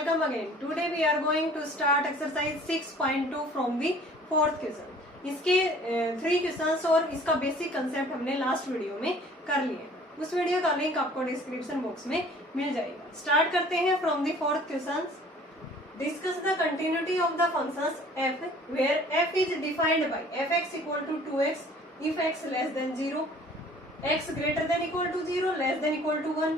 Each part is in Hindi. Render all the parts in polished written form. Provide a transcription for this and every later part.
welcome again. Today we are going to start exercise 6.2 from the fourth question. इसके 3 क्वेश्चंस और इसका बेसिक कंसेप्ट हमने लास्ट वीडियो में कर लिए। उस वीडियो का लिंक आपको डिस्क्रिप्शन बॉक्स में मिल जाएगा। स्टार्ट करते हैं from the fourth questions. Discuss the continuity of the functions f where f is defined by fx equal to 2x if x less than 0, x greater than equal to 0, less than equal to 1,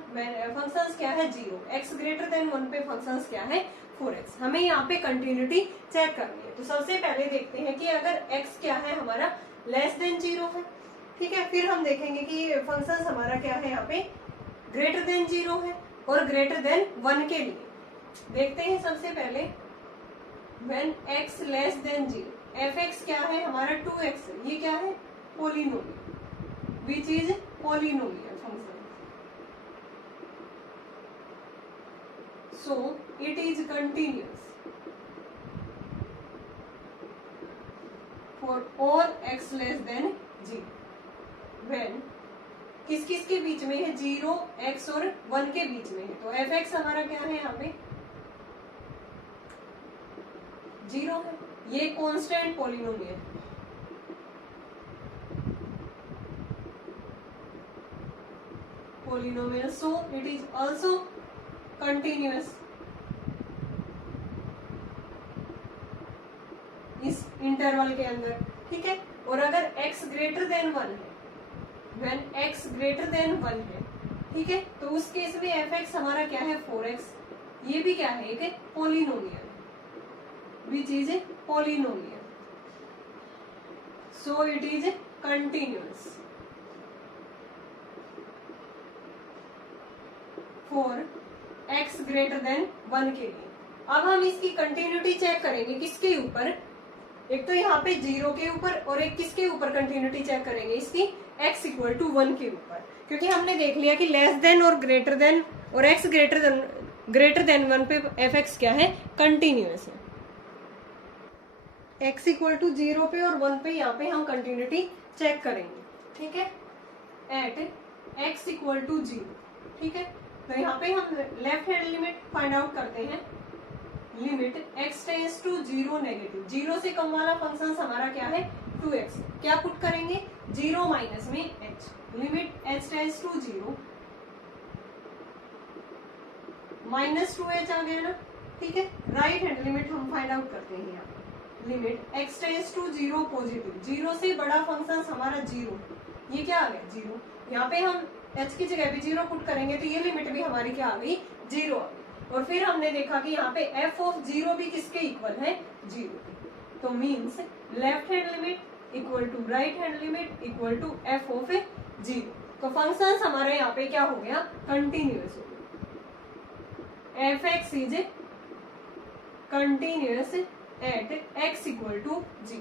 functions क्या है 0, x greater than 1 पे फंक्शंस क्या है 4x। हमें यहाँ पे कंटिन्यूटी चेक करनी है। तो सबसे पहले देखते हैं कि अगर x क्या है हमारा लेस देन 0 है, ठीक है। फिर हम देखेंगे कि फंक्शंस हमारा क्या है यहाँ पे ग्रेटर देन 0 है और ग्रेटर देन 1 के लिए देखते हैं। सबसे पहले when x less than 0, fx क्या है हमारा 2x, ये क्या है polynomial, which is polynomial function, so it is continuous for all x less than 0 when किस किस के बीच में है 0, x और 1 के बीच में है। तो fx हमारा क्या है यहाँ पे 0 है, ये कांस्टेंट पोलिनोमियल है। Polynomial so it is also continuous इस इंटरवल के अंदर, ठीक है। और अगर x ग्रेटर देन 1 है, when x ग्रेटर देन 1 है, ठीक है, तो उस केस में fx हमारा क्या है 4x, ये भी क्या है एक polynomial which is a polynomial, so it is continuous for x greater than 1 के लिए। अब हम इसकी कंटिन्यूटी चेक करेंगे किसके ऊपर, एक तो यहाँ पे 0 के ऊपर और एक किसके ऊपर कंटिन्यूटी चेक करेंगे इसकी x इक्वल टू 1 के ऊपर, क्योंकि हमने देख लिया कि लेस देन और ग्रेटर देन और x ग्रेटर देन 1 पे fx क्या है कंटिन्यूअस है। x इक्वल टू 0 पे और 1 पे यहाँ पे हम कंटिन्यूटी चेक करेंगे, ठीक है, एट x इक्वल टू 0, ठीक है। तो यहाँ पे हम left hand limit find out करते हैं। Limit x tends to 0 negative, 0 से कम वाला फंक्शन हमारा क्या है 2x, क्या पुट करेंगे 0 माइनस में h, limit h tends to 0 minus 2h आ गया ना, ठीक है। राइट हैंड लिमिट हम फाइंड आउट करते हैं यहाँ पे। Limit x tends to 0 positive, 0 से बड़ा फंक्शन हमारा 0, ये क्या आ गया 0, यहाँ पे हम h की जगह भी 0 पुट करेंगे तो ये लिमिट भी हमारी क्या आ गई 0 आ गई। और फिर हमने देखा कि यहाँ पे f ऑफ 0 भी किसके इक्वल है 0, तो means left hand limit equal to right hand limit equal to f of 0। तो फंक्शन हमारे यहाँ पे क्या हो गया कंटिन्यूअस हो गया। fx is continuous at x equal to 0।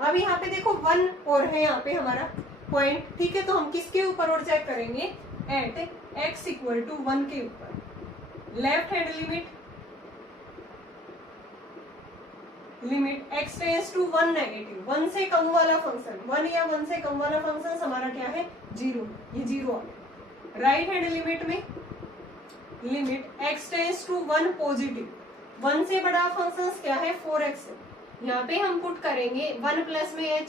अब यहाँ पे देखो 1 और है यहाँ पे हमारा पॉइंट, ठीक है। तो हम किसके ऊपर और चेक करेंगे एट x इक्वल टू 1 के ऊपर। Left hand limit x tends to 1 negative, 1 से कम वाला फंक्शन, 1 या 1 से कम वाला फंक्शन हमारा क्या है 0, ये 0 आ गया। राइट हैंड लिमिट में limit x tends to 1 positive, 1 से बड़ा फंक्शन क्या है 4x, यहाँ पे हम पुट करेंगे 1 प्लस में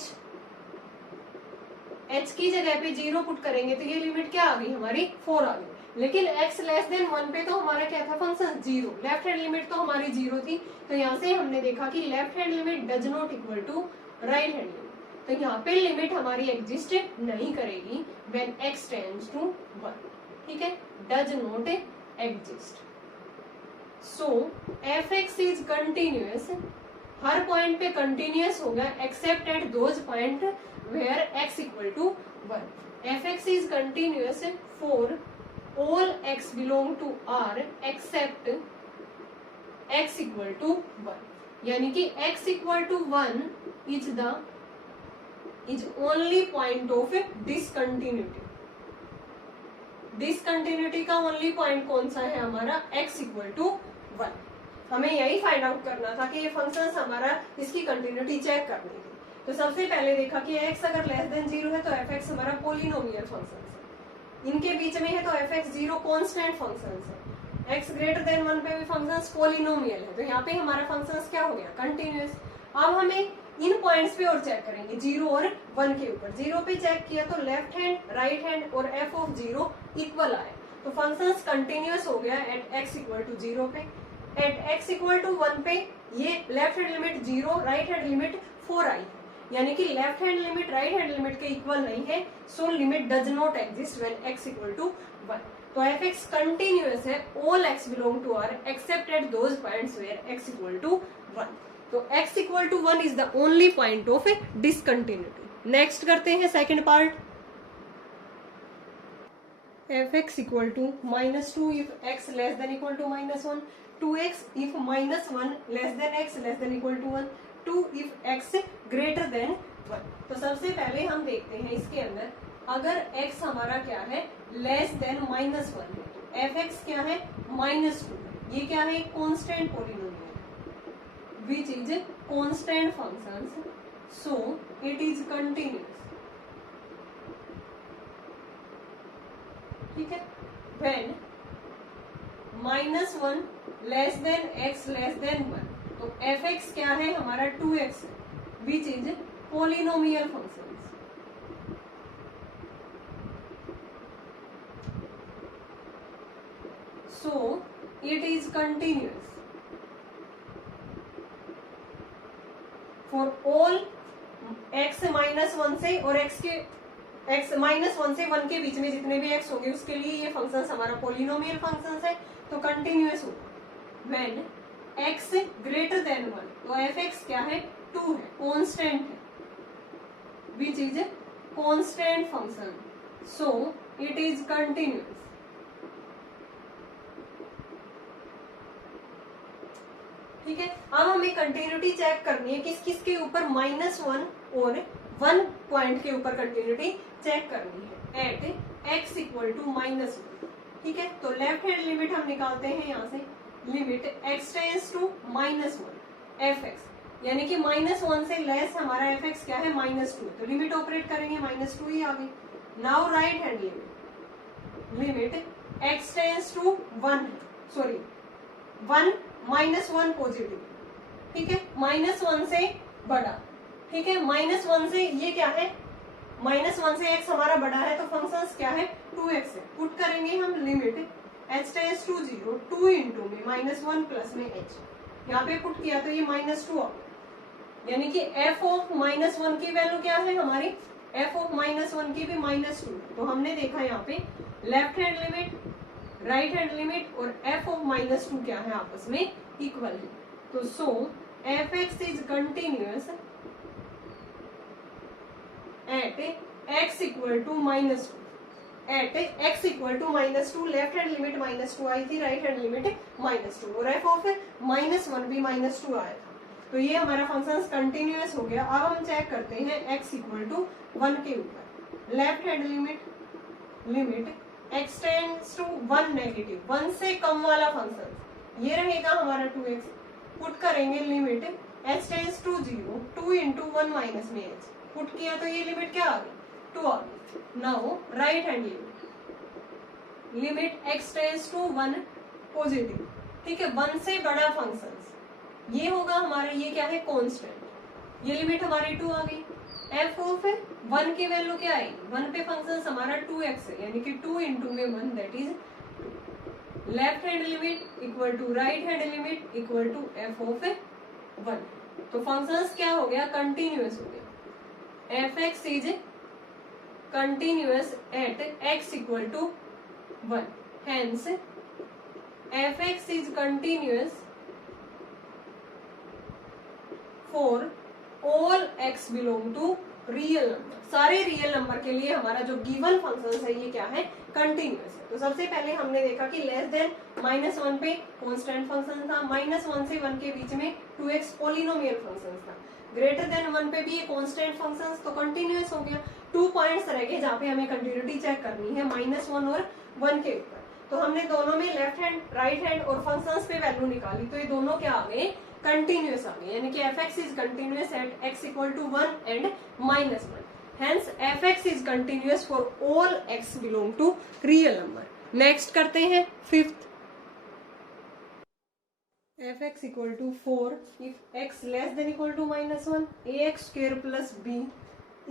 h की जगह पे 0 पुट करेंगे तो ये लिमिट क्या आ गई हमारी 4 आ गई। लेकिन x लेस देन 1 पे तो हमारा क्या था फंक्शन 0, लेफ्ट हैंड लिमिट तो हमारी 0 थी। तो यहाँ से हमने देखा कि left hand limit does not equal to right hand limit, तो यहाँ पे लिमिट हमारी एग्जिस्ट नहीं करेगी व्हेन x टेंड्स टू 1, ठीक है, does not exist. So fx is continuous, हर पॉइंट पे कंटिन्यूअस होगा except at those point where x equal to 1। fx is continuous for all x belong to R except x equal to 1, यानी कि x equal to 1 is only point of discontinuity. Discontinuity का ओनली पॉइंट कौन सा है हमारा x इक्वल टू 1। हमें यही फाइंड आउट करना था कि ये फंक्शन हमारा इसकी कंटिन्यूटी चेक करनी थी। तो सबसे पहले देखा कि x अगर लेस देन 0 है तो fx हमारा पोलिनोमियल फंक्शन है, इनके बीच में है तो fx 0 कांस्टेंट फंक्शन है। x ग्रेटर देन 1 पे भी फंक्शंस पॉलिनोमियल है, तो यहाँ पे हमारा फंक्शंस क्या हो गया, कंटिन्यूअस। अब हमें इन पॉइंट्स पे और चेक करेंगे, 0 और 1 के ऊपर। 0 पे चेक किया तो लेफ्ट हैंड, राइट हैंड और f ऑफ 0 इक्वल आए, तो फंक्शंस कंटिन्यूअस हो गया एट x इक्वल टू 0 पे। एट x इक्वल टू 1 पे ये left hand limit 0, right hand limit 4 आई है, यानी कि left hand limit right hand limit के इक्वल नहीं है, so limit does not exist when x equal to 1। तो fx कंटिन्यूअस है, all x belong to R except at those points where x equal to 1। तो x equal to 1 is the only point of discontinuity. Next करते हैं second part. fx equal to -2 if x less than equal to -1, 2x if -1 less than x less than equal to 1, 2 if x greater than 1। तो सबसे पहले हम देखते हैं इसके अंदर, अगर x हमारा क्या है, लेस देन -1 है, तो fx क्या है, -2। ये क्या है, constant polynomial which is constant functions, so it is continuous. ठीक है, when -1 less than x less than 1, तो fx क्या है हमारा 2x which is polynomial functions. So it is continuous for all x -1 से और x -1 से 1 के बीच में जितने भी x होंगे उसके लिए ये फंक्शन हमारा पॉलिनोमियल फंक्शन है, तो कंटिन्यूअस होगा। व्हेन x ग्रेटर देन 1, तो fx क्या है, 2 है, कांस्टेंट है, which is constant function, so it is continuous. ठीक है, अब हमें कंटिन्यूटी चेक करनी है, किस किस के ऊपर, -1 और 1 पॉइंट के ऊपर कंटिन्यूटी चेक करनी है एट x इक्वल टू -1। ठीक है, तो लेफ्ट हैंड लिमिट हम निकालते हैं यहाँ से, limit x tends to -1 fx, यानी कि -1 से लेस हमारा fx क्या है, -2, तो लिमिट ऑपरेट करेंगे, -2 ही आ गई। Now right hand limit x tends to 1 -1 positive. ठीक है, -1 से बड़ा। ठीक है, -1 से ये क्या है, -1 से x हमारा बड़ा है, तो फंक्शंस क्या है, 2x है। पुट करेंगे हम limit h tends to 0, 2 into में -1 प्लस में h, यहाँ पे पुट किया तो ये -2 आ, यानी कि f ऑफ -1 की वैल्यू क्या है हमारी, f ऑफ -1 की भी -2। तो हमने देखा यहाँ पे left hand limit, right hand limit और f ऑफ -2 क्या है, आपस में इक्वल है। तो so fx is continuous at x equal to -2। At x equal to -2 left hand limit -2 आई थी, राइट हैंड लिमिट -2, और f ऑफ -1 भी -2 आया था। तो ये हमारा फंक्शन कंटिन्यूअस हो गया। अब हम चेक करते हैं x इक्वल टू 1 के ऊपर, left hand limit x tends to 1 negative, 1 से कम वाला फंक्शन ये रहेगा हमारा 2x। पुट करेंगे limit h tends to 0, 2 into 1 minus में h, पुट किया तो ये लिमिट क्या आ गई, 2 आ गई। Now right hand limit x tends to 1 positive. ठीक है, 1 से बड़ा फंक्शन ये होगा हमारा, ये क्या है, कांस्टेंट, ये लिमिट हमारी 2 आ गई। f ऑफ 1 की वैल्यू क्या आएगी, 1 पे फंक्शन हमारा 2x है, यानी कि 2 इंटू में 1 that is left hand limit equal to right hand limit equal to f of 1। तो फंक्शंस क्या हो गया, कंटिन्यूअस हो गया। fx is continuous at x equal to 1, hence fx is continuous for all x belong to real number. सारे रियल नंबर के लिए हमारा जो गिवन फंक्शन है ये क्या है, कंटिन्यूअस है। तो सबसे पहले हमने देखा कि लेस देन -1 पे कांस्टेंट फंक्शन था, -1 से 1 के बीच में 2x पॉलिनोमियल फंक्शन था, ग्रेटर देन 1 पे भी ये कांस्टेंट फंक्शन, तो कंटिन्यूअस हो गया। 2 पॉइंट्स रह गए जहाँ पे हमें कंटिन्यूटी चेक करनी है, -1 और 1 के ऊपर। तो हमने दोनों में लेफ्ट हैंड, राइट हैंड और फंक्शंस पे वैल्यू निकाली, तो ये दोनों क्या आ गए, कंटिन्यूअस आ गए, यानी कि fx is continuous at x equal to 1 and -1, hence fx is continuous for all x belong to real number. Next करते हैं fifth. F x equal to 4 if x less than equal to -1 a x square plus b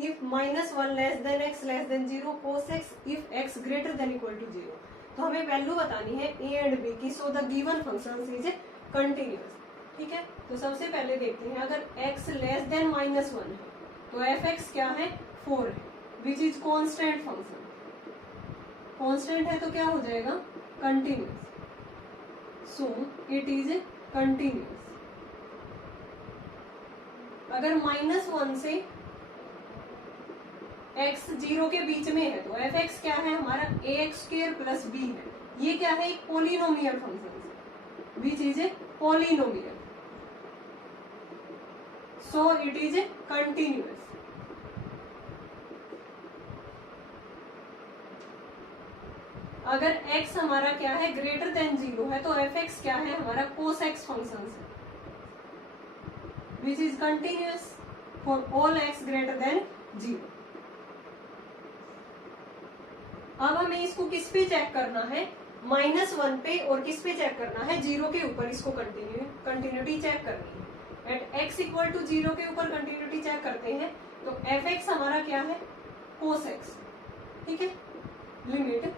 if -1 less than x less than 0 cos x if x greater than equal to 0। तो हमें वैल्यू बतानी है ए एंड बी की, so the given function is continuous. ठीक है, तो सबसे पहले देखते हैं अगर x लेस देन -1 है तो एफ एक्स क्या है 4 है विच इज कॉन्स्टेंट फंक्शन। कॉन्स्टेंट है तो क्या हो जाएगा continuous, so it is continuous. अगर -1 से x 0 के बीच में है तो एफ एक्स क्या है हमारा ए एक्स स्क्वेयर प्लस बी है। ये क्या है एक polynomial function which is a polynomial, so it is a continuous. अगर x हमारा क्या है ग्रेटर देन 0 है तो एफ एक्स क्या है हमारा cos x फंक्शन है which is continuous for all x greater then 0। अब हमें इसको किस पे चेक करना है -1 पे, और किस पे चेक करना है 0 के ऊपर इसको कंटिन्यूटी चेक करनी है। एट x इक्वल टू 0 के ऊपर कंटिन्यूटी चेक करते हैं तो एफ एक्स हमारा क्या है cos x। ठीक है, limit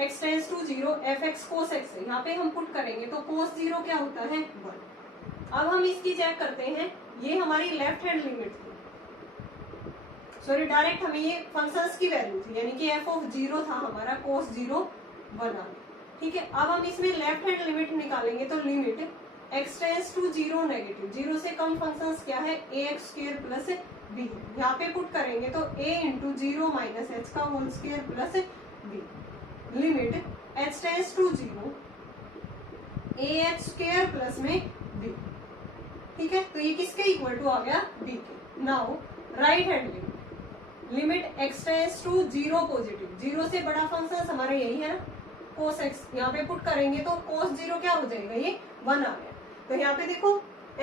x tends to 0 f x cos x है, यहाँ पे हम पुट करेंगे तो cos 0 क्या होता है 1। अब हम इसकी चेक करते हैं, ये हमारी लेफ्ट हैंड लिमिट थी, सॉरी डायरेक्ट हमें ये फंक्शंस की वैल्यू थी, यानी कि एफ ऑफ 0 था हमारा cos 0 1 आ गया। ठीक है, अब हम इसमें लेफ्ट हैंड लिमिट निकालेंगे तो limit x tends to 0 negative 0 से कम फंक्शंस क्या है a x square plus b, यहाँ पे पुट करेंगे तो a इंटू 0 माइनस एच का whole square plus b, limit h tends to 0 a h square plus में b। ठीक है, तो ये किसके इक्वल टू आ गया b के। Now right hand limit x tends to 0 positive 0 से बड़ा फंक्शन हमारा यही है ना cos x, यहाँ पे पुट करेंगे तो cos 0 क्या हो जाएगा ये 1 आ गया। तो यहाँ पे देखो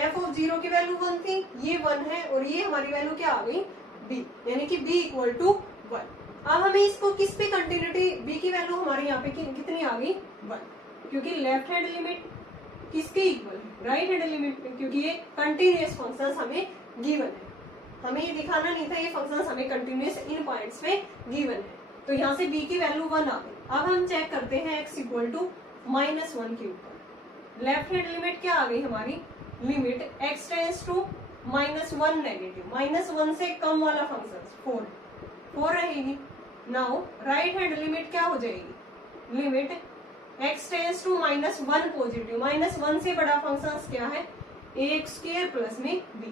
f ऑफ 0 की वैल्यू 1 थी, ये 1 है, और ये हमारी वैल्यू क्या आ गई b, यानी कि b इक्वल टू 1। अब हमें इसको किस पे कंटिन्यूटी b की वैल्यू हमारी यहाँ पे कितनी आ गई 1, क्योंकि लेफ्ट हैंड लिमिट किसके इक्वल है राइट हैंड लिमिट पे, क्योंकि ये कंटिन्यूअस फंक्शन हमें गिवन है। हमें ये दिखाना नहीं था ये फंक्शन हमें कंटिन्यूअस इन पॉइंट्स पे गिवन है, तो यहाँ से b की वैल्यू 1 आ गई। अब हम चेक करते हैं x इक्वल टू -1 के ऊपर लेफ्ट हैंड लिमिट क्या आ गई हमारी, limit x tends to -1 negative -1 से कम वाला फंक्शन 4 रहेगी। नाउ राइट हैंड लिमिट क्या हो जाएगी, limit x tends to -1 positive -1 से बड़ा फंक्शन क्या है ए एक्स स्क्वेयर प्लस में b,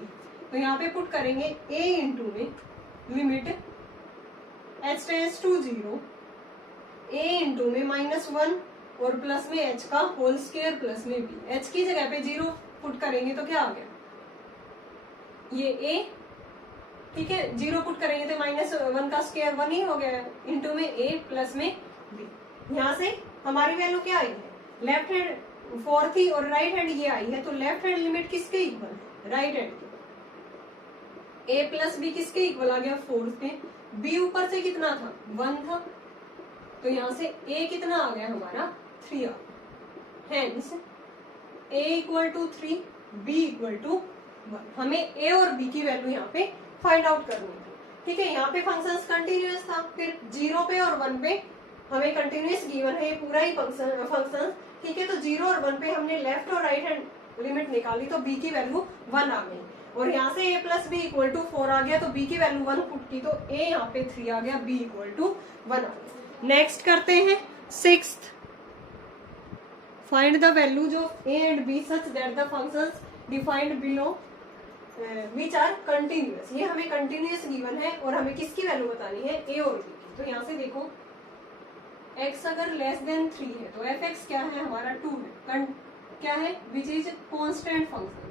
तो यहाँ पे पुट करेंगे a इंटू में limit h tends to 0 a into में -1 और प्लस में h का होल स्क्वेयर प्लस में b, h की जगह पे 0 पुट करेंगे तो क्या आ गया ये a। ठीक है, 0 पुट करेंगे तो -1 का स्क्वायर 1 ही हो गया, इंटू में a प्लस में b। यहाँ से हमारी वैल्यू क्या आई है लेफ्ट हैंड 4 थी और राइट हैंड ये आई है, तो लेफ्ट हैंड लिमिट किसके इक्वल है राइट हैंड की, a प्लस b किसके इक्वल आ गया 4 पे, b ऊपर से कितना था 1 था, तो यहाँ से a कितना आ गया हमारा 3 आ गया। Hence a equal to 3 b equal to 1। हमें a और b की वैल्यू यहाँ पे फाइंड आउट करनी है। ठीक है, यहाँ पे फंक्शंस कंटिन्यूअस था, फिर 0 पे और 1 पे हमें कंटिन्यूअस गिवन है ये पूरा ही फंक्शन। ठीक है, तो 0 और 1 पे हमने लेफ्ट और राइट हैंड लिमिट निकाली तो b की वैल्यू 1 आ गई, और यहाँ से a plus b equal to 4 आ गया, तो b की वैल्यू 1 पुट की तो a यहाँ पे 3 आ गया, b इक्वल टू 1 आ गया। नेक्स्ट करते हैं 6th, find the values of a and b such that the functions defined below which are continuous. ये हमें कंटिन्यूअस गिवन है और हमें किसकी वैल्यू बतानी है a और b की। तो यहाँ से देखो x अगर लेस देन 3 है तो एफ एक्स क्या है हमारा 2 है, क्या है विच इज कॉन्स्टेंट फंक्शन,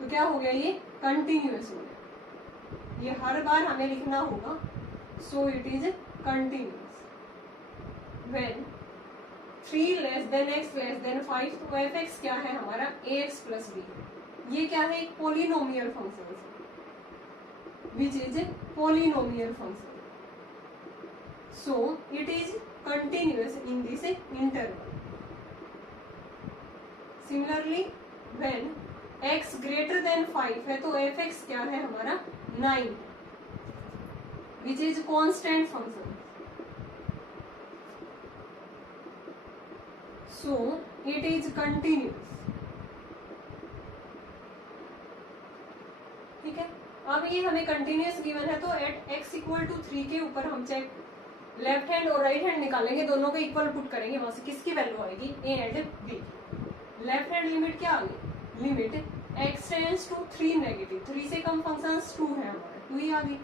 तो क्या हो गया ये कंटिन्यूअस हो गया, ये हर बार हमें लिखना होगा, सो it is continuous. When 3 less than x less than 5 तो एफ एक्स क्या है हमारा ax प्लस b, ये क्या है एक polynomial function which is polynomial function, so it is continuous in this interval। Similarly when x greater than 5 है तो fx क्या है हमारा 9, which is constant function, so it is continuous. ठीक है, अब ये हमें कंटिन्यूअस गिवन है तो एट x इक्वल टू 3 के ऊपर हम चेक लेफ्ट हैंड और राइट हैंड निकालेंगे, दोनों को इक्वल पुट करेंगे, वहां से किसकी वैल्यू आएगी a and b। Left hand limit क्या आ गई, limit x tends to 3 negative, 3 से कम फंक्शन 2 है हमारा, 2 ही आ गई।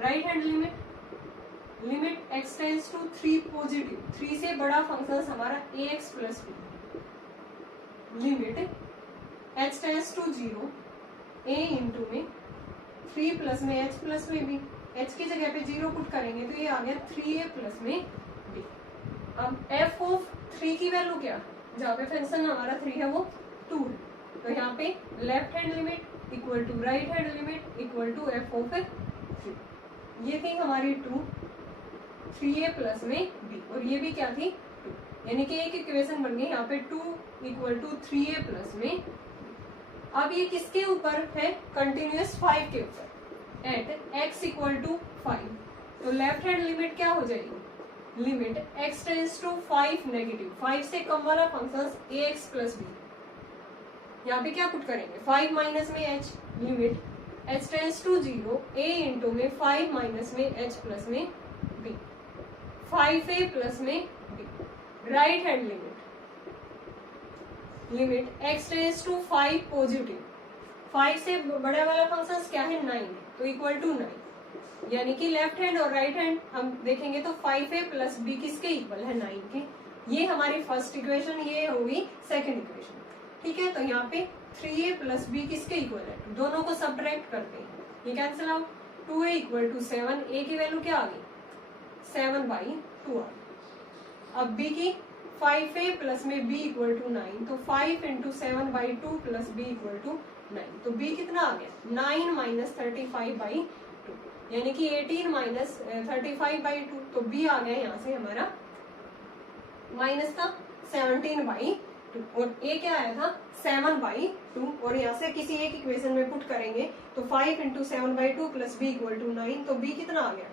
Right hand limit x tends to 3 positive, 3 से बड़ा फंक्शन हमारा ax plus b, limit h tends to 0 a into में 3 प्लस में h प्लस में b, h की जगह पे 0 पुट करेंगे तो ये आ गया 3a प्लस में b। अब f ऑफ 3 की वैल्यू क्या, जहाँ पे फंक्शन हमारा 3 है वो 2 है, तो यहाँ पे left hand limit equal to right hand limit equal to f of 3। ये थी हमारी 2, 3a प्लस में b, और ये भी क्या थी 2, यानी कि एक इक्वेशन बन गई यहाँ पे 2 इक्वल टू 3a प्लस में। अब ये किसके ऊपर है, कंटिन्यूअस 5 के ऊपर, एट x इक्वल टू 5, तो लेफ्ट हैंड लिमिट क्या हो जाएगी, limit x tends to 5 negative, 5 से कम वाला फंक्शन ax प्लस b, यहाँ पे क्या पुट करेंगे 5 माइनस में h, limit h tends to 0 a into में 5 माइनस में h प्लस में b, 5a प्लस में b। Right hand limit x tends to 5 positive, 5 से बड़ा वाला फंक्शन क्या है 9, तो इक्वल टू 9, यानी कि लेफ्ट हैंड और राइट हैंड हम देखेंगे तो 5a प्लस b किसके इक्वल है 9 के। ये हमारी फर्स्ट इक्वेशन, ये होगी सेकंड इक्वेशन। ठीक है, तो यहाँ पे 3a प्लस b किसके इक्वल है, दोनों को सब्ट्रैक्ट करते हैं, ये cancel out, 2a equal to 7, a की वैल्यू क्या आ गई 7/2 आ गई। अब b की 5a प्लस में b इक्वल टू 9, तो 5 into 7/2 plus b equal to 9, तो b कितना आ गया 9 माइनस 35/2, यानी कि 18 माइनस 35/2, तो b आ गया यहाँ से हमारा माइनस का 17/2, और a क्या आया था 7/2, और यहाँ से किसी एक इक्वेशन में पुट करेंगे तो 5 into 7/2 plus b equal to 9, तो b कितना आ गया,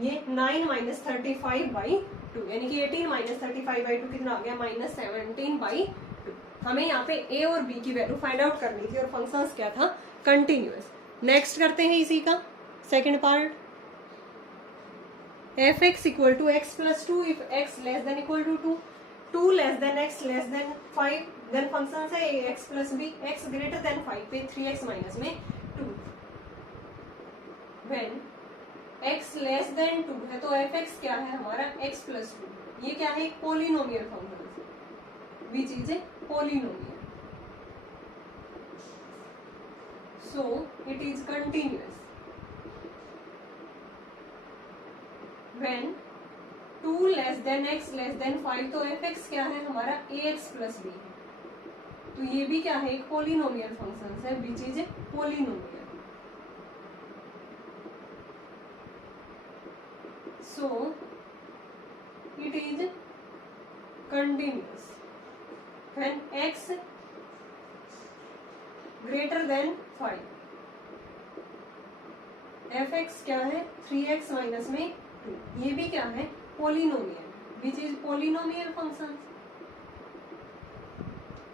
ये 9 माइनस 35/2, यानी कि 18 माइनस 35/2 कितना आ गया माइनस 17/2। हमें यहाँ पे a और b की वैल्यू फाइंड आउट करनी थी और फंक्शंस क्या था कंटिन्यूअस। नेक्स्ट करते हैं इसी का second part, fx equal to x plus 2 if x less than equal to 2, 2 less than x less than 5, then function है ax plus b, x greater than 5 पे 3x माइनस में 2, व्हेन x लेस देन 2 है तो fx क्या है हमारा x प्लस 2, ये क्या है एक polynomial function, which is a polynomial, so it is continuous when 2 less than x less than 5, तो fx क्या है हमारा ax प्लस b, तो ये भी क्या है एक पोलिनोमियल फंक्शन है, which is a polynomial, so it is continuous when x greater than 5, fx क्या है 3x माइनस में 2, ये भी क्या है polynomial, which is polynomial function,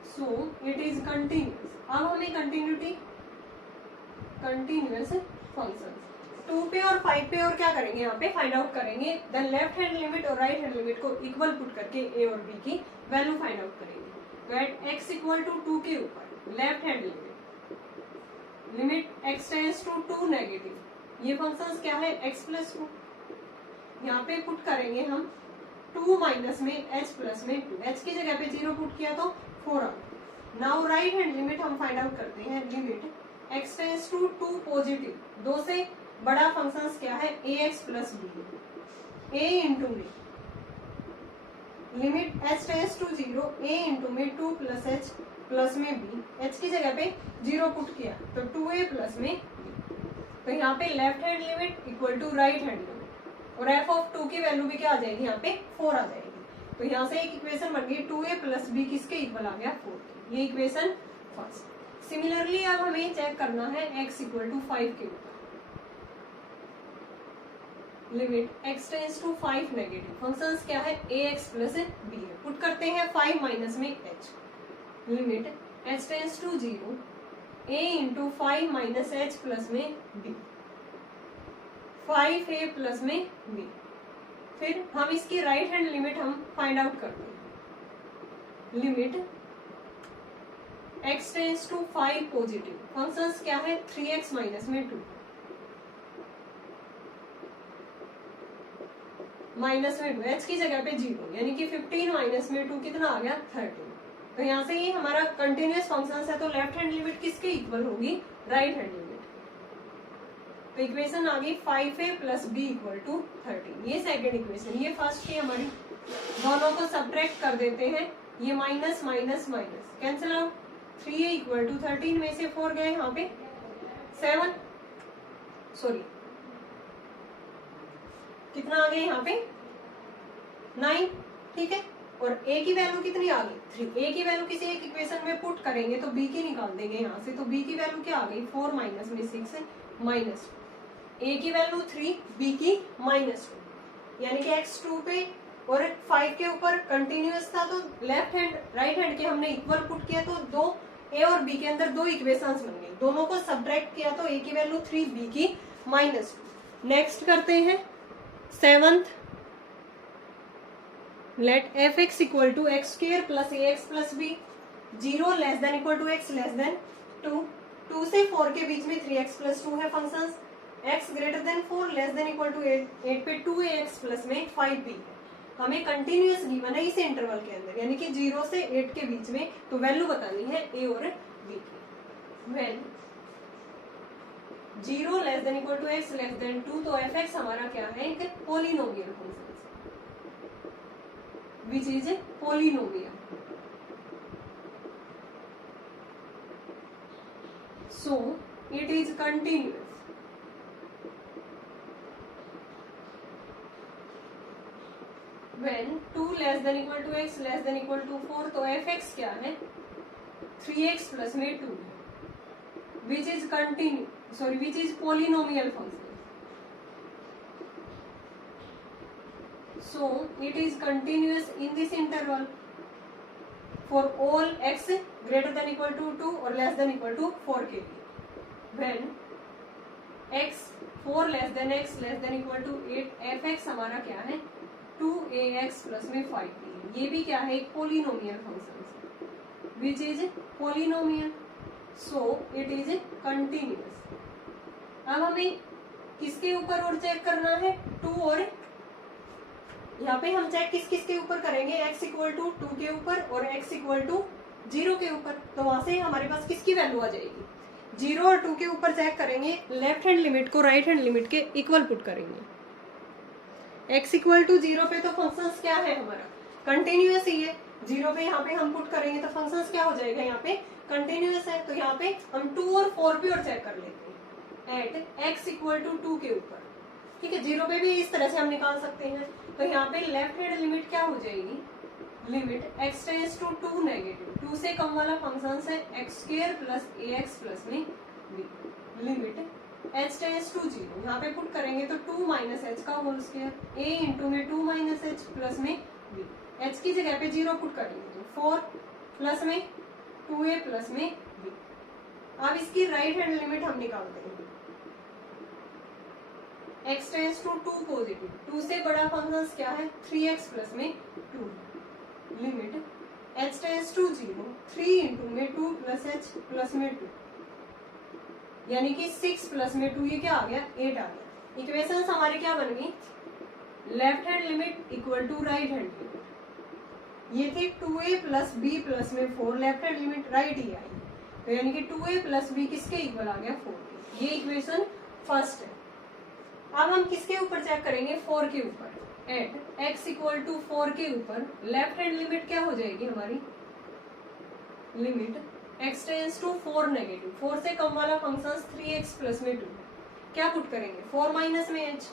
so it is continuous। अब हमें कंटिन्यूअस फंक्शन 2 पे और 5 पे और क्या करेंगे यहाँ पे फाइंड आउट करेंगे, देन लेफ्ट हैंड लिमिट और राइट हैंड लिमिट को इक्वल पुट करके a और b की वैल्यू फाइंड आउट करेंगे। तो एट x इक्वल टू 2 के ऊपर left hand limit x tends to 2 negative, ये फंक्शंस क्या है x प्लस 2, यहाँ पे पुट करेंगे हम 2 माइनस में h प्लस में 2, h की जगह पे 0 पुट किया तो 4 आ गया। नाउ राइट हैंड लिमिट हम फाइंड आउट करते हैं, limit x tends to 2 positive, 2 से बड़ा फंक्शन क्या है ax plus b, a into में limit h tends to 0 a into में 2 प्लस h प्लस में b, h की जगह पे 0 पुट किया तो 2a प्लस में b, तो यहाँ पे left hand limit equal to right hand limit, और f ऑफ 2 की वैल्यू भी क्या आ जाएगी यहाँ पे 4 आ जाएगी, तो यहाँ से एक इक्वेशन बन गई 2a प्लस b किसके इक्वल आ गया 4 के। ये इक्वेशन फर्स्ट। सिमिलरली अब हमें चेक करना है x इक्वल टू 5 के ऊपर, limit x tends to 5 negative, functions क्या है ax प्लस b है, पुट करते हैं 5 माइनस में h, limit h tends to 0 a into 5 minus h plus में b, 5a प्लस में b। फिर हम इसकी राइट हैंड लिमिट हम फाइंड आउट करते हैं, limit x tends to 5 positive, functions क्या है 3x माइनस में 2, माइनस में 2, h की जगह पे 0, यानी कि 15 माइनस में 2 कितना आ गया 13। तो यहाँ से ये हमारा कंटिन्यूअस फंक्शंस है, तो लेफ्ट हैंड लिमिट किसके इक्वल होगी, राइट हैंड लिमिट। तो इक्वेशन आ गई 5a plus b equal to 13, ये सेकेंड इक्वेशन। ये फर्स्ट की हमारी, दोनों को सब्ट्रैक्ट कर देते हैं, ये minus minus minus cancel out, 3a equal to 13 में से 4 गए यहाँ पे 7, सॉरी कितना आ गया यहाँ पे 9, ठीक है। और a की वैल्यू कितनी आ गई 3, a की वैल्यू किसी एक इक्वेशन में पुट करेंगे तो b की निकाल देंगे यहाँ से, तो b की वैल्यू क्या आ गई 4 माइनस में 6 माइनस, a की वैल्यू 3, b की -2, यानी कि x 2 पे और 5 के ऊपर कंटिन्यूअस था, तो लेफ्ट हैंड राइट हैंड के हमने इक्वल पुट किया, तो दो a और b के अंदर दो इक्वेशंस बन गई, दोनों को सब्ट्रैक्ट किया तो a की वैल्यू 3, b की -2। नेक्स्ट करते हैं 7th, let fx equal to x square plus ax plus b, 0 less than equal to x less than 2, 2 से 4 के बीच में 3x प्लस 2 है functions, x greater than 4 less than equal to 8 पे 2ax प्लस में 5b है। हमें कंटिन्यूअस गिवन है इस इंटरवल के अंदर, यानी कि 0 से 8 के बीच में, तो वैल्यू बतानी है a और b की। When 0 less than equal to x less than 2, तो fx हमारा क्या है, एक polynomial function, which is polynomial. So it is continuous when 2 less than equal to x less than equal to 4, तो fx क्या है 3x प्लस में 2, which is which is polynomial function. So it is continuous in this interval for all x greater than equal to 2 or less than equal to 4 के लिए। When x 4 less than x less than equal to 8, fx हमारा क्या है 2ax प्लस में 5b, ये भी क्या है एक polynomial function, which is polynomial, so it is continuous. अब हमें किसके ऊपर और चेक करना है 2 और, यहाँ पे हम चेक किस किस के ऊपर करेंगे, x इक्वल टू 2 के ऊपर और x इक्वल टू 0 के ऊपर, तो वहां से हमारे पास किसकी वैल्यू आ जाएगी 0 और 2 के ऊपर चेक करेंगे, लेफ्ट हैंड लिमिट को राइट हैंड लिमिट के इक्वल पुट करेंगे। x इक्वल टू 0 पे तो फंक्शंस क्या है हमारा कंटिन्यूअस ही है, 0 पे यहाँ पे हम पुट करेंगे तो फंक्शंस क्या हो जाएगा यहाँ पे कंटिन्यूअस है, तो यहाँ पे हम 2 और 4 पे और चेक कर लेते हैं एट x इक्वल टू 2 के ऊपर, ठीक है। 0 पे भी इस तरह से हम निकाल सकते हैं, तो यहाँ पे लेफ्ट हैंड लिमिट क्या हो जाएगी, limit x tends to 2 negative, 2 से कम वाला फंक्शन है x square plus ax plus में b, limit h tends to 0, यहाँ पे पुट करेंगे तो 2 माइनस एच का होल स्क्वायर, a इंटू में 2 माइनस एच प्लस में b, h की जगह पे 0 पुट करेंगे तो 4 प्लस में 2a प्लस में b। अब इसकी राइट हैंड लिमिट हम निकालते हैं, x टेंस टू 2 पॉजिटिव, 2 से बड़ा फंक्शन क्या है 3x प्लस में 2, limit h tends to 0, 3 into में 2 प्लस h प्लस में 2, यानी कि 6 प्लस में 2, ये क्या आ गया 8 आ गया। इक्वेशन हमारे क्या बन गई, left hand limit equal to right hand limit, ये थी 2a प्लस b प्लस में 4, लेफ्ट हैंड लिमिट राइट ही आई, तो यानी कि 2a प्लस b किसके इक्वल आ गया 4 के, ये इक्वेशन फर्स्ट है। अब हम किसके ऊपर चेक करेंगे 4 के ऊपर, एट x इक्वल टू 4 के ऊपर लेफ्ट हैंड लिमिट क्या हो जाएगी हमारी, limit x tends to 4 negative, 4 से कम वाला फंक्शन 3x प्लस में 2, क्या पुट करेंगे 4 माइनस में h,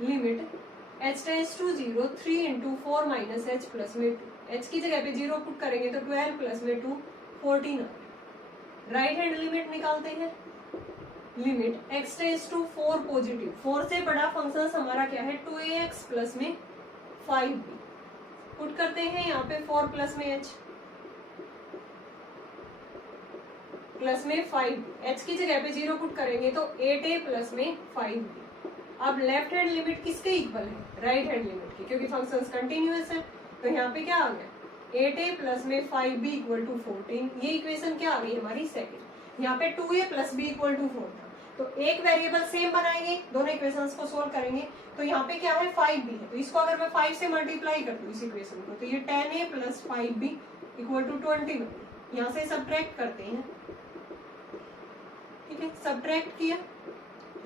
limit h tends to 0, 3 into 4 minus h plus में 2, h की जगह पे 0 पुट करेंगे तो 12 प्लस में 2 14 आ गया। राइट हैंड लिमिट निकालते हैं, limit x tends to 4 positive, 4 से बड़ा फंक्शन हमारा क्या है 2ax प्लस में 5b, पुट करते हैं यहाँ पे 4 प्लस में h प्लस में 5, h की जगह पे 0 पुट करेंगे तो 8a प्लस में 5b। अब लेफ्ट हैंड लिमिट किसके इक्वल है, राइट हैंड लिमिट की, क्योंकि फंक्शंस कंटिन्यूअस है। तो यहाँ पे क्या आ गया 8a प्लस में 5b इक्वल टू 14, ये इक्वेशन क्या आ गई हमारी सेकंड। यहाँ पे 2a plus b equal to 4 था, तो एक वेरिएबल सेम बनाएंगे, दोनों इक्वेशंस को सोल्व करेंगे। तो यहाँ पे क्या है 5b है, तो इसको अगर मैं 5 से मल्टीप्लाई कर दूं इस इक्वेशन को, तो ये 10a plus 5b equal to 21। यहाँ से सब्ट्रैक्ट करते हैं, ठीक है, सब्ट्रैक्ट किया,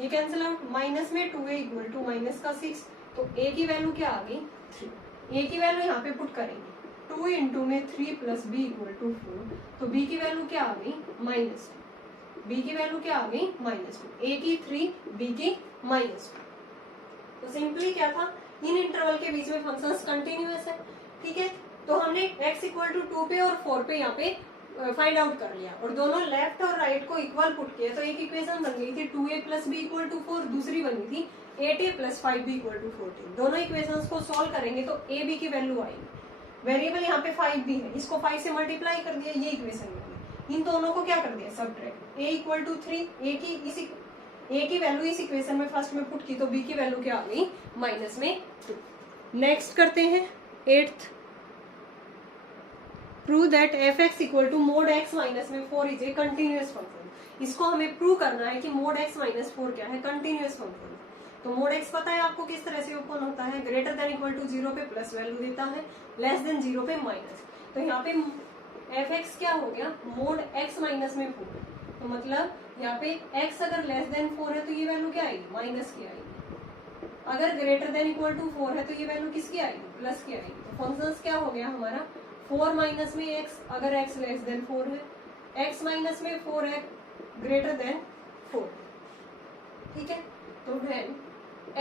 ये कैंसिल आउट, माइनस में 2a इक्वल टू माइनस का 6, तो a की वैल्यू क्या आ गई 3। a की वैल्यू यहाँ पे पुट करेंगे, 2 इंटू में 3 प्लस b इक्वल टू 4, तो b की वैल्यू क्या आ गई -2, b की वैल्यू क्या आ गई -2, a की 3 b की -2। तो सिंपली क्या था, इन इंटरवल के बीच में फंक्शंस कंटिन्यूअस है, ठीक है। तो हमने x इक्वल टू 2 पे और 4 पे यहाँ पे फाइंड आउट कर लिया और दोनों लेफ्ट और राइट को इक्वल पुट किया, तो एक इक्वेशन बन गई थी 2a plus b equal to 4, दूसरी बनी थी 8a plus 5b equal to 14। दोनों इक्वेशंस को सॉल्व करेंगे तो a b की वैल्यू आएगी। वेरिएबल यहाँ पे 5b है, इसको 5 से मल्टीप्लाई कर दिया, ये इक्वेशन बनी। इन दोनों को क्या कर दिया subtract, a equal to 3, a की वैल्यू इस इक्वेशन में फर्स्ट में पुट की, तो b की वैल्यू क्या आ गई -2। नेक्स्ट करते हैं 8th, prove that fx equal to mod x minus में 4 इज ए कंटिन्यूअस फंक्शन। इसको हमें प्रूव करना है कि मोड x माइनस 4 क्या है, कंटिन्यूअस फंक्शन। तो मोड x पता है आपको किस तरह से ओपन होता है, ग्रेटर देन इक्वल टू 0 पे प्लस वैल्यू देता है, लेस देन 0 पे माइनस। तो यहाँ पे fx क्या हो गया मोड x माइनस में 4, तो मतलब यहाँ पे x अगर लेस देन 4 है तो ये वैल्यू क्या आएगी माइनस की आएगी, अगर ग्रेटर देन इक्वल टू 4 है तो ये वैल्यू किसकी आएगी प्लस की आएगी। तो फंक्शन क्या हो गया हमारा 4 माइनस में x, अगर x लेस देन 4 है, x माइनस में 4 है ग्रेटर देन 4, ठीक है। तो व्हेन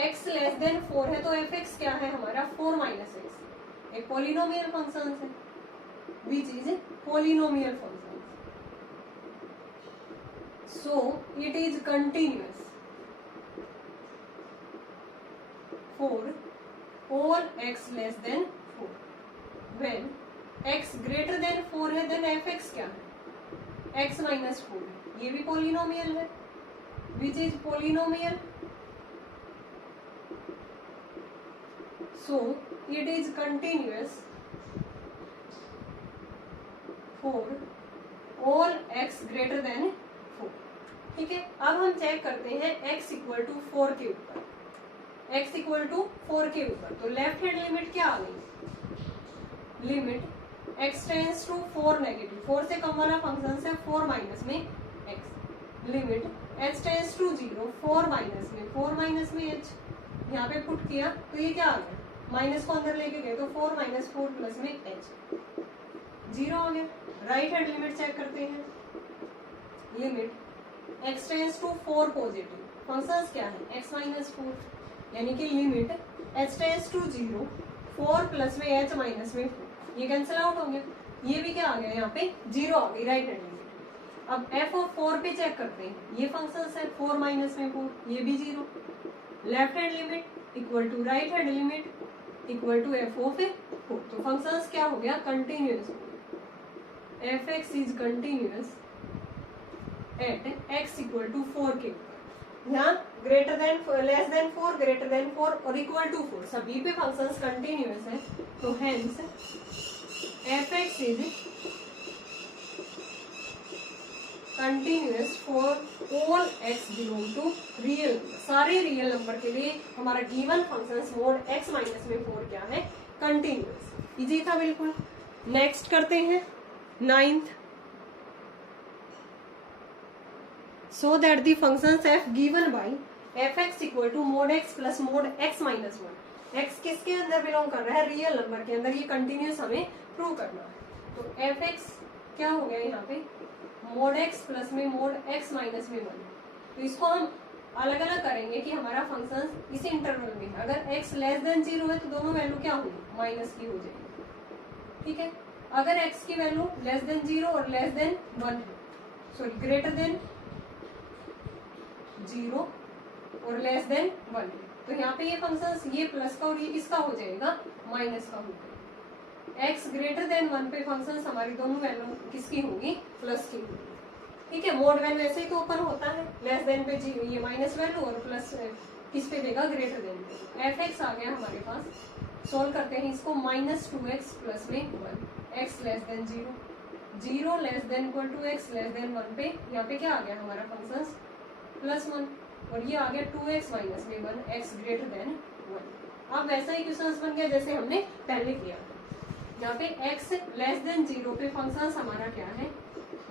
x लेस देन 4 है तो fx क्या है हमारा 4 माइनस x, एक पॉलिनोमियल फंक्शन है, which is polynomial function, so it is continuous for all x less than 4। When x greater than 4 है देन fx क्या है x माइनस 4 है, ये भी पॉलिनोमियल है, which is polynomial, so it is continuous for all x greater than 4, ठीक है। अब हम चेक करते हैं x इक्वल टू 4 के ऊपर, x इक्वल टू 4 के ऊपर, तो लेफ्ट हैंड लिमिट क्या आ गई, limit x tends to 4 negative, 4 से कम वाला फंक्शन है 4 माइनस में x, limit h tends to 0, 4 minus में h, यहाँ पे पुट किया तो ये क्या आ गया माइनस को अंदर लेके गए तो 4 माइनस 4 प्लस में h, 0 आ गया। राइट हैंड लिमिट चेक करते हैं, limit x tends to 4 positive, functions क्या है x माइनस 4, यानी कि limit h tends to 0, 4 plus में h माइनस में 4, ये कैंसिल आउट हो गया, ये भी क्या आ गया यहाँ पे 0 आ गई राइट हैंड लिमिट। अब f ऑफ 4 पे चेक करते हैं, ये फंक्शन है 4 माइनस में 4, ये भी 0, left hand limit equal to right hand limit equal to f of 4, तो फंक्शंस क्या हो गया continuous, fx is continuous at x equal to 4 के ऊपर। यहाँ greater than less than 4, greater than 4 और इक्वल टू 4 सभी पे फंक्शंस कंटिन्यूअस है, तो hence fx is continuous for all x belong to real, सारे रियल नंबर के लिए हमारा given functions mod x minus में 4 क्या है कंटिन्यूअस। इजी था बिल्कुल। नेक्स्ट करते हैं 9th, so that the functions f given by fx equal to mod x plus mod x minus 1, x किसके अंदर बिलोंग कर रहा है रियल नंबर के अंदर, ये कंटिन्यूस हमें प्रूव करना है। तो fx क्या हो गया यहाँ पे mod x प्लस में mod x माइनस में 1, तो इसको हम अलग अलग करेंगे कि हमारा फंक्शन इस इंटरवल में अगर x लेस देन 0 है तो दोनों वैल्यू क्या होगी माइनस की हो जाएगी, ठीक है। अगर x की वैल्यू लेस देन 0 और लेस देन 1 है, सॉरी ग्रेटर देन 0 और लेस देन 1 है, तो यहाँ पे ये फंक्शन ये प्लस का और ये किसका हो जाएगा, माइनस का हो जाएगा। x ग्रेटर देन 1 पे फंक्शन हमारी दोनों वैल्यू किसकी होगी, प्लस की होगी। ठीक है, मोड वैल्यू ऐसे ही तो ओपन होता है, लेस देन पे ये माइनस वैल्यू और प्लस किस पे देगा, ग्रेटर देन पे। एफ एक्स आ गया हमारे पास, सोल्व करते हैं इसको, -2x प्लस में 1, x less than 0, 0 less than equal to x less than 1 पे यहाँ पे क्या आ गया हमारा फंक्शन +1, और ये आ गया 2x माइनस में 1, x ग्रेटर देन 1। अब वैसा ही क्वेश्चन बन गया जैसे हमने पहले किया था। यहाँ पे x लेस देन 0 पे फंक्शन हमारा क्या है,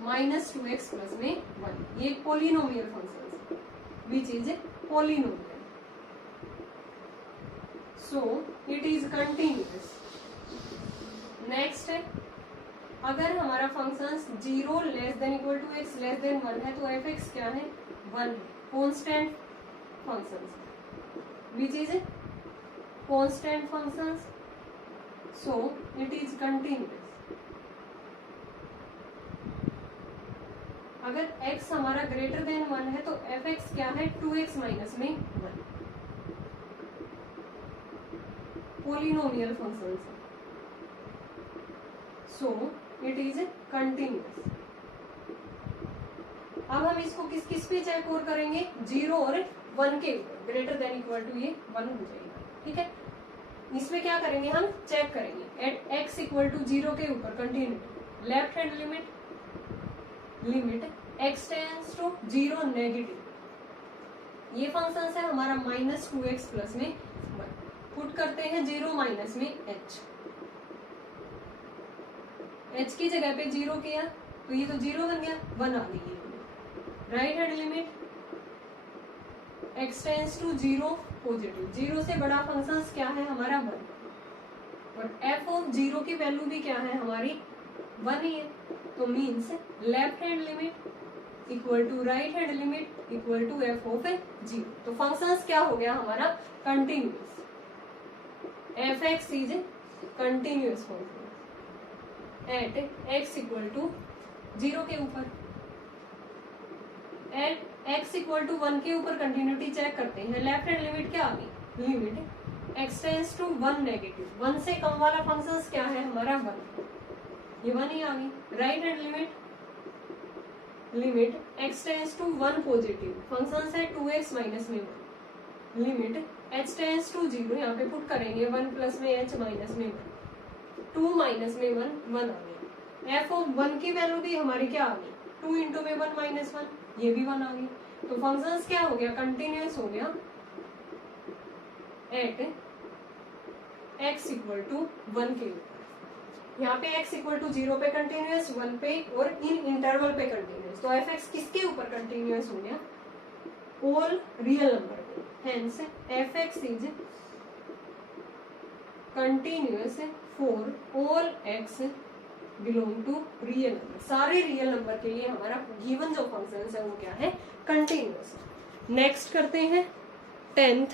-2x प्लस में 1, ये polynomial function which is polynomial, so it is continuous. Next है, अगर हमारा function 0 less than equal to x less than 1 है तो एफ एक्स क्या है, 1 है, constant function which is constant function, so it is continuous. अगर x हमारा ग्रेटर देन 1 है तो एफ एक्स क्या है, 2x माइनस में 1, polynomial function, so it is continuous. अब हम इसको किस किस पे चेक और करेंगे, 0 और 1 के ऊपर, ग्रेटर देन इक्वल टू ये 1 हो जाएगा। ठीक है, इसमें क्या करेंगे, हम चेक करेंगे एट x इक्वल टू 0 के ऊपर continuity, left hand limit x tends to 0 negative, ये फंक्शन है हमारा -2x प्लस में 1, पुट करते हैं 0 माइनस में h की जगह पे 0 किया तो ये तो 0 बन गया, 1 आ गई। Right hand limit x tends to 0 positive, 0 से बड़ा फंक्शन क्या है हमारा 1, और f ऑफ 0 की वैल्यू भी क्या है हमारी 1 ही है, तो means left hand limit equal to right hand limit equal to f of 0। तो फंक्शंस क्या हो गया हमारा, continuous, f x is continuous function at x equal to 0 के ऊपर, एट x इक्वल टू 1 के ऊपर कंटिन्यूटी चेक करते हैं। लेफ्ट हैंड लिमिट क्या आ गई, limit x tends to 1 negative, 1 से कम वाला फंक्शन क्या है हमारा 1, ये 1 ही आ गई। Right hand limit x tends to 1 positive, function है 2x माइनस में 1, लिमिट h टेंड्स टू 0, यहाँ पे पुट करेंगे 1 प्लस में h माइनस में 1, 2 माइनस में 1, 1 आ गया। f ऑफ 1 की वैल्यू भी हमारी क्या आ गई, 2 इंटू में 1 माइनस 1, ये भी 1 आ गई। तो फंक्शन क्या हो गया, कंटिन्यूअस हो गया एट x इक्वल टू 1 के ऊपर, यहाँ पे x इक्वल टू 0 पे कंटिन्यूअस, 1 पे और इन इंटरवल पे कंटिन्यूअस, तो एफ एक्स किसके ऊपर कंटिन्यूअस हो गया, ऑल रियल नंबर पे, hence f x is continuous for all x belong to real number, सारे रियल नंबर के लिए हमारा गिवन जो फंक्शन है वो क्या है, कंटिन्यूअस। नेक्स्ट करते हैं 10th,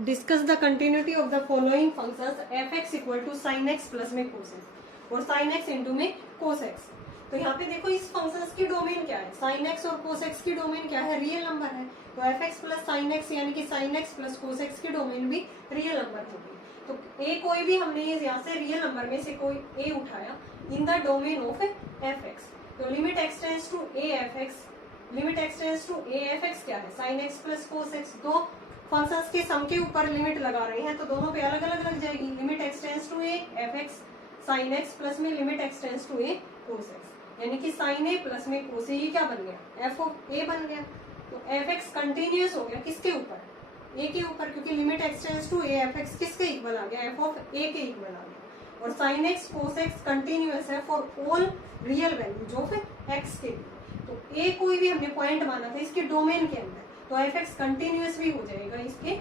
discuss the continuity of the following functions f x equal to sine x plus में कोस एक्स और साइन एक्स इंटू में कोस एक्स। तो यहाँ पे देखो इस फंक्शंस की डोमेन क्या है, साइन एक्स और कोस एक्स की डोमेन क्या है, रियल नंबर है, तो f x plus sine x यानी कि sign x plus cos x की डोमेन भी रियल नंबर होगी। तो ए कोई भी हमने यहाँ से रियल नंबर में से कोई ए उठाया in the domain of f x, तो limit x tends to a f x, limit x tends to a f x क्या है, sine x plus cos x. दो फंक्शंस के सम के ऊपर लिमिट लगा रहे हैं तो दोनों पे अलग अलग लग जाएगी, limit x tends to a f x sine x plus में limit x tends to a cos x, यानी कि साइन ए प्लस में कोस ए, ये क्या बन गया, एफ ऑफ ए बन गया। तो एफ एक्स कंटिन्यूअस हो गया किसके ऊपर, ए के ऊपर, क्योंकि limit x tends to a f x किसके इक्वल आ गया, एफ ऑफ ए के इक्वल आ गया। और sine x cos x continuous है for all real values of x के लिए। तो ए कोई भी हमने पॉइंट माना था इसके डोमेन के अंदर, तो एफ एक्स कंटिन्यूअस भी हो जाएगा इसके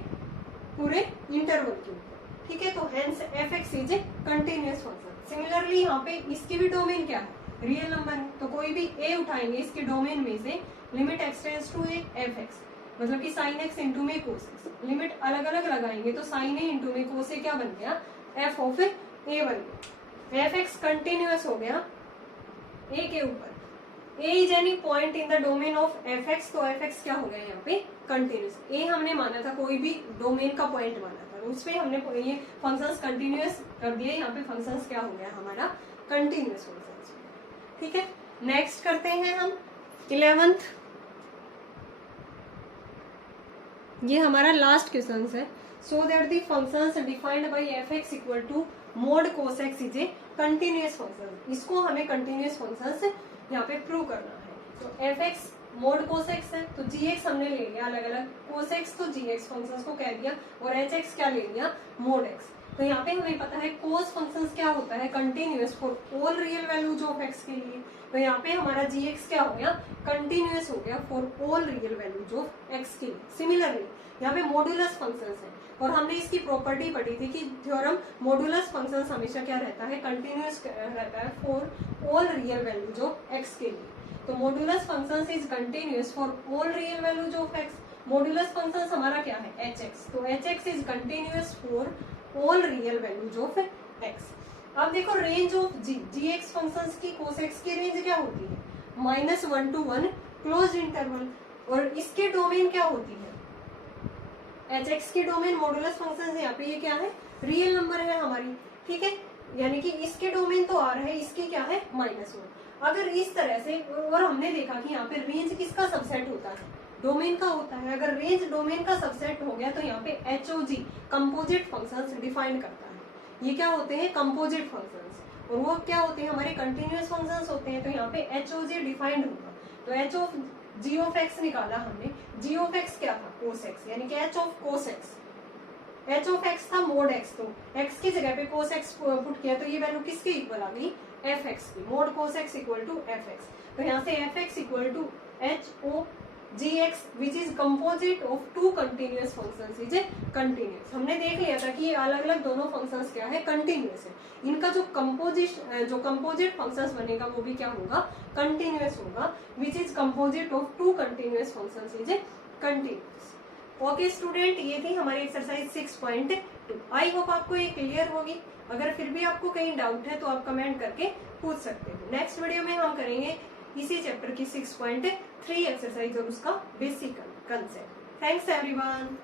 पूरे इंटरवल के ऊपर। ठीक है, तो hence f x is a continuous function. Similarly यहाँ पे इसकी भी डोमेन क्या है, रियल नंबर है, तो कोई भी ए उठाएंगे इसके डोमेन में से, limit x tends to a f x मतलब कि साइन एक्स इंटू में कोस एक्स, लिमिट अलग अलग लगाएंगे तो साइन ए इंटू में कोस ए क्या बन गया, एफ ऑफ ए बन गया, एफ एक्स कंटिन्यूअस हो गया ए के ऊपर, a is any point in the domain of f x, तो एफ एक्स क्या हो गया यहाँ पे कंटिन्यूअस, ए हमने माना था कोई भी डोमेन का पॉइंट माना था, उसमें हमने ये फंक्शंस कंटिन्यूअस कर दिए, यहाँ पे फंक्शंस क्या हो गया हमारा कंटिन्यूअस फंक्शंस। ठीक है, नेक्स्ट करते हैं हम 11th, ये हमारा लास्ट क्वेश्चन है। So that the functions defined by f x equal to mod cos x is a continuous function, इसको हमें कंटिन्यूअस फंक्शंस यहाँ पे प्रूव करना है। तो f x mode cos x है, तो जी एक्स हमने ले लिया अलग अलग, कोस एक्स तो जी एक्स फंक्शंस को कह दिया, और एच एक्स क्या ले लिया मोड एक्स। तो यहाँ पे हमें पता है कोस फंक्शंस क्या होता है continuous for all real values of x के लिए, तो यहाँ पे हमारा जी एक्स क्या हो गया कंटिन्यूअस हो गया for all real values of x के लिए। सिमिलरली यहाँ पे मॉड्यूलस फंक्शंस है, और हमने इसकी प्रॉपर्टी पढ़ी थी कि थ्योरम मॉड्यूलस फंक्शंस हमेशा क्या रहता है कंटिन्यूअस रहता है for all real values of x के लिए। तो modulus functions is continuous for all real values of x, modulus functions हमारा क्या है एच एक्स, तो h x is continuous for all real values of x. अब देखो range of g x functions की कोस एक्स की रेंज क्या होती है -1 to 1 क्लोज इंटरवल, और इसके डोमेन क्या होती है एच एक्स की डोमेन मॉड्यूलस फंक्शन है, यहाँ पे ये क्या है रियल नंबर है हमारी। ठीक है, यानी कि इसके डोमेन तो आर है, इसकी क्या है -1। अगर इस तरह से, और हमने देखा कि यहाँ पे रेंज किसका सबसेट होता है डोमेन का होता है, अगर रेंज डोमेन का सबसेट हो गया तो यहाँ पे HOG कंपोजिट फंक्शंस डिफाइन करता है। ये क्या होते हैं कंपोजिट फंक्शंस, और वो क्या होते हैं हमारे कंटिन्यूअस फंक्शंस होते हैं, तो यहाँ पे HOG डिफाइंड होगा। तो h of g of x निकाला हमने, जी ऑफ एक्स क्या था कोस एक्स, यानी कि H of cos x, H of x था मोड एक्स, तो एक्स की जगह पे कोस एक्स पुट किया, तो ये वैल्यू किसके इक्वल आ गई एफ एक्स की, mod cos x equal to f x. तो यहाँ से f x equal to h o g x which is composite of two continuous functions is a continuous. हमने देख लिया था कि ये अलग अलग दोनों फंक्शंस क्या है कंटिन्यूअस है, इनका जो कंपोजिट फंक्शंस बनेगा वो भी क्या होगा कंटिन्यूअस होगा, which is composite of two continuous functions is a continuous. Okay student, ये थी हमारी एक्सरसाइज 6.2। आई होप आपको ये क्लियर होगी। अगर फिर भी आपको कहीं डाउट है तो आप कमेंट करके पूछ सकते हो। नेक्स्ट वीडियो में हम करेंगे इसी चैप्टर की 6.3 एक्सरसाइज और उसका बेसिक कंसेप्ट। Thanks everyone.